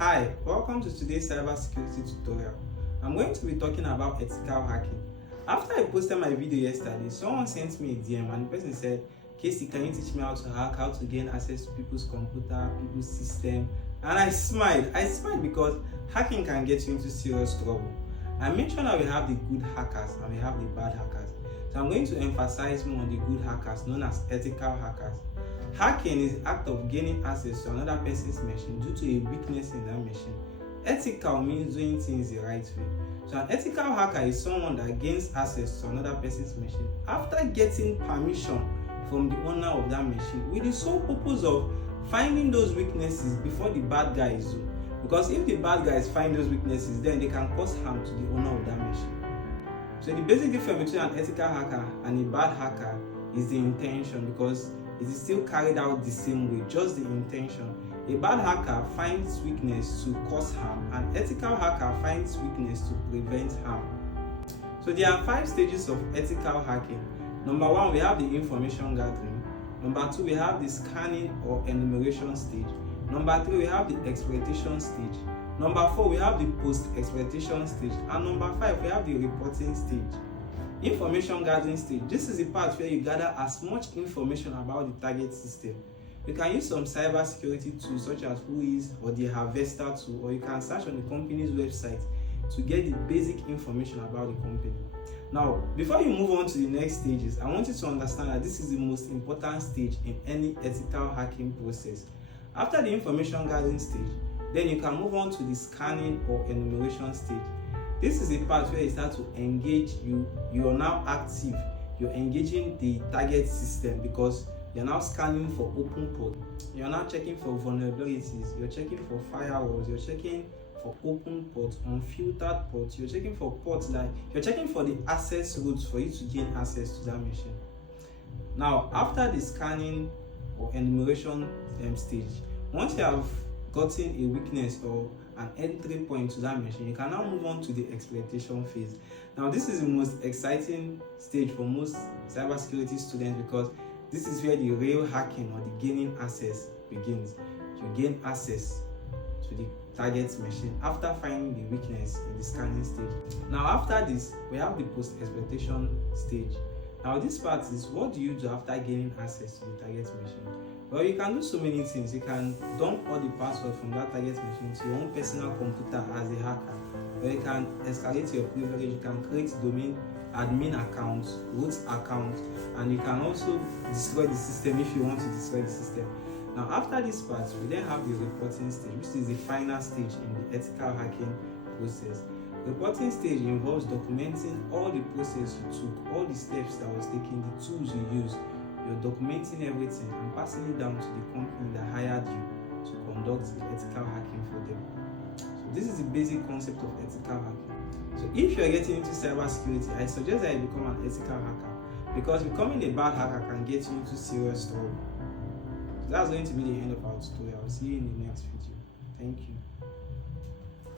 Hi, welcome to today's cybersecurity tutorial. I'm going to be talking about ethical hacking. After I posted my video yesterday, someone sent me a DM and the person said, Casey, can you teach me how to hack, how to gain access to people's computer, people's system? And I smiled. I smiled because hacking can get you into serious trouble. I mentioned that we have the good hackers and we have the bad hackers. So I'm going to emphasize more on the good hackers, known as ethical hackers. Hacking is the act of gaining access to another person's machine due to a weakness in that machine. Ethical means doing things the right way. So an ethical hacker is someone that gains access to another person's machine after getting permission from the owner of that machine with the sole purpose of finding those weaknesses before the bad guys do. Because if the bad guys find those weaknesses, then they can cause harm to the owner of that machine. So the basic difference between an ethical hacker and a bad hacker is the intention, because it is still carried out the same way, just the intention. A bad hacker finds weakness to cause harm, and ethical hacker finds weakness to prevent harm. So there are 5 stages of ethical hacking. Number 1, we have the information gathering. Number 2, we have the scanning or enumeration stage. Number 3, we have the exploitation stage. Number 4, we have the post-exploitation stage. And number 5, we have the reporting stage. Information gathering stage. This is the part where you gather as much information about the target system. You can use some cyber security tools such as Whois or the Harvester tool, or you can search on the company's website to get the basic information about the company. Now, before you move on to the next stages, I want you to understand that this is the most important stage in any ethical hacking process. After the information gathering stage, then you can move on to the scanning or enumeration stage. This is the part where you start to engage, you are now active, you're engaging the target system because you're now scanning for open port, you're now checking for vulnerabilities, you're checking for firewalls, you're checking for open ports, unfiltered ports, you're checking for ports that you're checking for the access routes for you to gain access to that machine. Now, after the scanning or enumeration stage, once you have gotten a weakness or an entry point to that machine, you can now move on to the exploitation phase. Now, this is the most exciting stage for most cybersecurity students because this is where the real hacking or the gaining access begins. You gain access to the target machine after finding the weakness in the scanning stage. Now, after this, we have the post-exploitation stage. Now, this part is what do you do after gaining access to the target machine? Well, you can do so many things. You can dump all the passwords from that target machine to your own personal computer as a hacker, or you can escalate your privilege. You can create domain admin accounts, root accounts, and you can also destroy the system if you want to destroy the system. Now, after this part, we then have the reporting stage, which is the final stage in the ethical hacking process. Reporting stage involves documenting all the process you took, all the steps that was taken, the tools you used. You're documenting everything and passing it down to the company that hired you to conduct the ethical hacking for them. So this is the basic concept of ethical hacking. So if you're getting into cybersecurity, I suggest that you become an ethical hacker, because becoming a bad hacker can get you into serious trouble. So that's going to be the end of our tutorial. I'll see you in the next video. Thank you.